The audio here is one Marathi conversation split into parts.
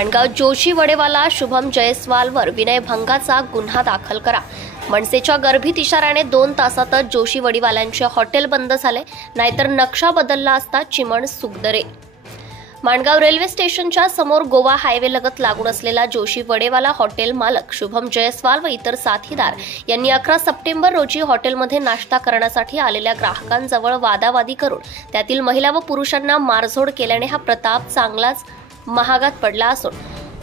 माणगाव जोशी वडेवाला शुभम जयस्वालवर विनयभंगाचा गुन्हा दाखल करा। मनसेच्या गर्भित इशाऱ्याने 2 तासातच जोशी वडेवाल्यांचे हॉटेल बंद झाले, नाहीतर नक्षा बदलला असता चिमण सुखदरे। माणगाव रेल्वे स्टेशनच्या समोर गोवा हायवे लगत लागून असलेला जोशी वडेवाला हॉटेल मालक शुभम जयस्वाल व इतर साथीदार यांनी 11 सप्टेंबर रोजी हॉटेलमध्ये नाश्ता करण्यासाठी आलेल्या ग्राहकांजवळ वादावादी करून त्यातील महिला व पुरुषांना मारझोड केल्याने हा प्रताप चांगलाच महागात पडला असून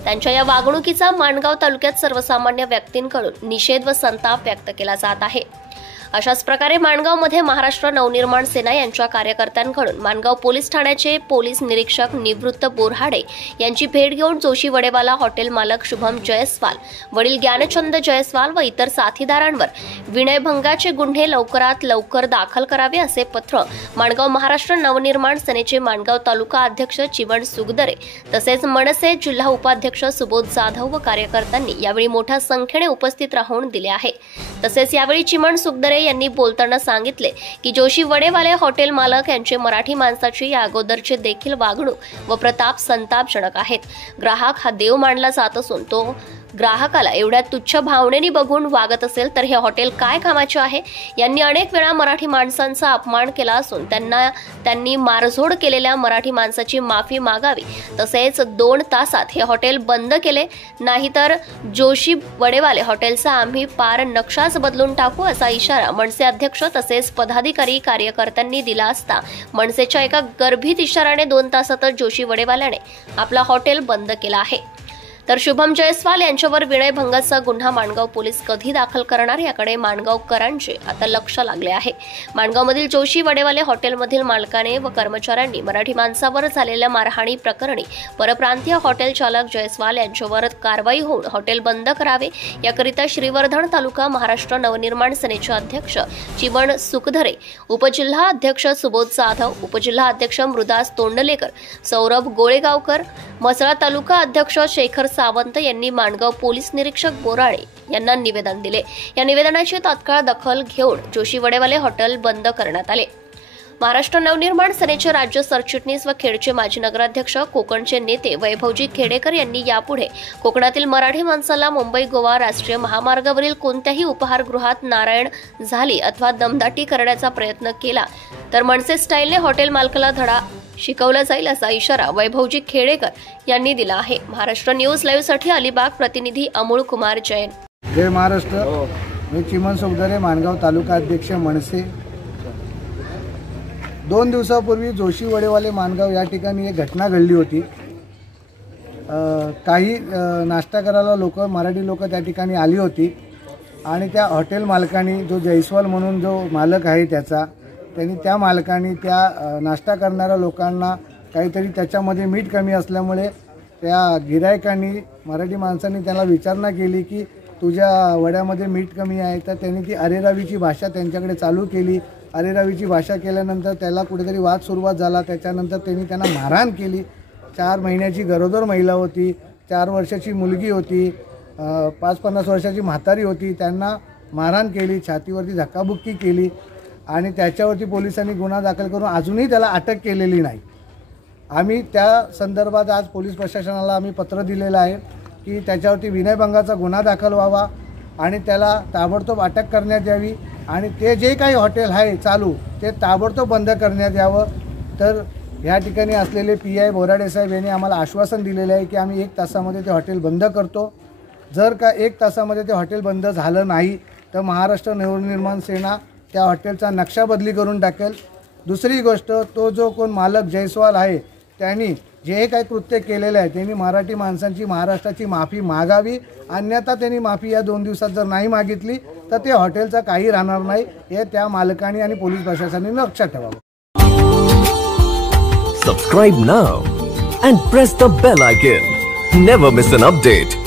त्यांच्या या वागणुकीचा माणगाव तालुक्यात सर्वसामान्य व्यक्तींकडून निषेध व संताप व्यक्त केला जात आहे। अशाच प्रकारे माणगावमध्ये महाराष्ट्र नवनिर्माण सेना यांच्या कार्यकर्त्यांकडून माणगाव पोलीस ठाण्याचे पोलीस निरीक्षक निवृत्त बोरहाडे यांची भेट घेऊन जोशी वडेवाला हॉटेल मालक शुभम जयस्वाल, वडील ज्ञानचंद जयस्वाल व इतर साथीदारांवर विनयभंगाचे गुन्हे लवकरात लवकर दाखल करावे असे पत्र माणगाव महाराष्ट्र नवनिर्माण सेनेचे माणगाव तालुका अध्यक्ष चिमण सुखदरे तसेच मनसे जिल्हा उपाध्यक्ष सुबोध जाधव व कार्यकर्त्यांनी यावेळी मोठ्या संख्येने उपस्थित राहून दिले आहे। तसेच यावेळी चिमण सुखदरे यांनी बोलताना सांगितले की जोशी वडेवाले हॉटेल मालक यांचे मराठी माणसाची या अगोदरचे देखील वागणूक व प्रताप संतापजनक आहेत। ग्राहक हा देव मानला जात असून तो ग्राहकाला एवढ्या तुच्छ भावनेने बघून वागत असेल तर हे हॉटेल काय कामाचे आहे। यांनी अनेक वेळा मराठी माणसांचा अपमान केला असून त्यांनी मारझोड केलेल्या मराठी माणसाची माफी मागावी, तसेच 2 तासात हे हॉटेल बंद केले, नाहीतर जोशी वडेवाले हॉटेलचा आम्ही पार नक्षाच बदलून टाकू असा इशारा मनसे अध्यक्ष तसेच पदाधिकारी कार्यकर्त्यांनी दिला असता मनसेच्या एका गर्भित इशाऱ्याने 2 तासातच जोशी वडेवाल्याने आपला हॉटेल बंद केला आहे। तर शुभम जयस्वाल यांच्यावर विनयभंगाचा गुन्हा माणगाव पोलीस कधी दाखल करणार याकडे माणगावकरांचे आता लक्ष लागले आहे। माणगावमधील जोशी वडेवाले हॉटेलमधील मालकाने व कर्मचाऱ्यांनी मराठी माणसावर झालेल्या मारहाणी प्रकरणी परप्रांतीय हॉटेल चालक जयस्वाल यांच्यावर कारवाई होऊन हॉटेल बंद करावे याकरिता श्रीवर्धन तालुका महाराष्ट्र नवनिर्माण सेनेचे अध्यक्ष चिमण सुखदरे, उपजिल्हा अध्यक्ष सुबोध जाधव, उपजिल्हा अध्यक्ष मृदास तोंडलेकर, सौरभ गोळेगावकर, मसळा तालुका अध्यक्ष शेखर सावंत यांनी माणगाव पोलीस निरीक्षक बोराडे यांना निवेदन दिले। या निवेदनाची तात्काळ दखल घेऊन जोशी वडेवाले हॉटेल बंद करण्यात आले। महाराष्ट्र नवनिर्माण सेनेचे राज्य सरचिटणीस व खेडचे माजी नगराध्यक्ष कोकणचे नेते वैभवजी खेडेकर यांनी यापुढे कोकणातील मराठी माणसाला मुंबई गोवा राष्ट्रीय महामार्गावरील कोणत्याही उपहारगृहात नारायण झाली अथवा दमदाटी करण्याचा प्रयत्न केला तर मनसे स्टाईलने हॉटेल मालकाला धडा शिकवला जाईल असा इशारा वैभवजी खेडेकर यांनी दिला आहे। महाराष्ट्र न्यूज लाईव्ह साठी अलिबाग प्रतिनिधी अमोल कुमार जैन। जय महाराष्ट्र। मी चिमण सुखदरे, माणगाव तालुका अध्यक्ष मनसे। 2 दिवसापूर्वी जोशी वडेवाले माणगाव या ठिकाणी एक घटना घडली होती। काही नाश्ता करायला मराठी लोक त्या ठिकाणी आली होती आणि त्या हॉटेल मालकाने जो जयस्वाल म्हणून जो मालक आहे त्यांनी त्या मालकाने त्या नाश्ता करणाऱ्या लोकांना काहीतरी त्याच्यामध्ये मीठ कमी असल्यामुळे त्या गिरायकांनी मराठी माणसांनी त्याला विचारणा केली की तुझ्या वड्यामध्ये मीठ कमी आहे, तर त्यांनी ती अरेरावीची भाषा त्यांच्याकडे चालू केली। अरेरावीची भाषा केल्यानंतर त्याला कुठेतरी वाद सुरुवात झाला। त्याच्यानंतर त्यांनी त्यांना मारहाण केली। 4 महिन्याची गरोदर महिला होती, 4 वर्षाची मुलगी होती, 50 वर्षाची म्हातारी होती, त्यांना मारहाण केली, छातीवरती धक्काबुक्की केली आणि त्याच्यावरती पोलिसांनी गुन्हा दाखल करून अजूनही त्याला अटक केलेली नाही। आम्ही त्या संदर्भात आज पोलीस प्रशासनाला आम्ही पत्र दिलेलं आहे की त्याच्यावरती विनयभंगाचा गुन्हा दाखल व्हावा आणि त्याला ताबडतोब अटक करण्यात यावी आणि ते जे काही हॉटेल आहे चालू ते ताबडतोब बंद करण्यात यावं। तर ह्या ठिकाणी असलेले PI बोराडे साहेब यांनी आम्हाला आश्वासन दिलेलं आहे की आम्ही 1 तासामध्ये ते हॉटेल बंद करतो। जर का 1 तासामध्ये ते हॉटेल बंद झालं नाही तर महाराष्ट्र नवनिर्माण सेना त्या हॉटेलचा नक्षा बदली करून टाकेल। दुसरी गोष्ट, तो जो कोण मालक जयस्वाल आहे त्यांनी जे काही कृत्य केलेले आहे त्यांनी मराठी माणसांची महाराष्ट्राची माफी मागावी, अन्यथा त्यांनी माफी या 2 दिवसात जर नाही मागितली तर ते हॉटेलचा काही राहणार नाही हे त्या मालकांनी आणि पोलीस प्रशासनाने लक्षात ठेवावं। Subscribe now and press the bell icon. Never miss an update.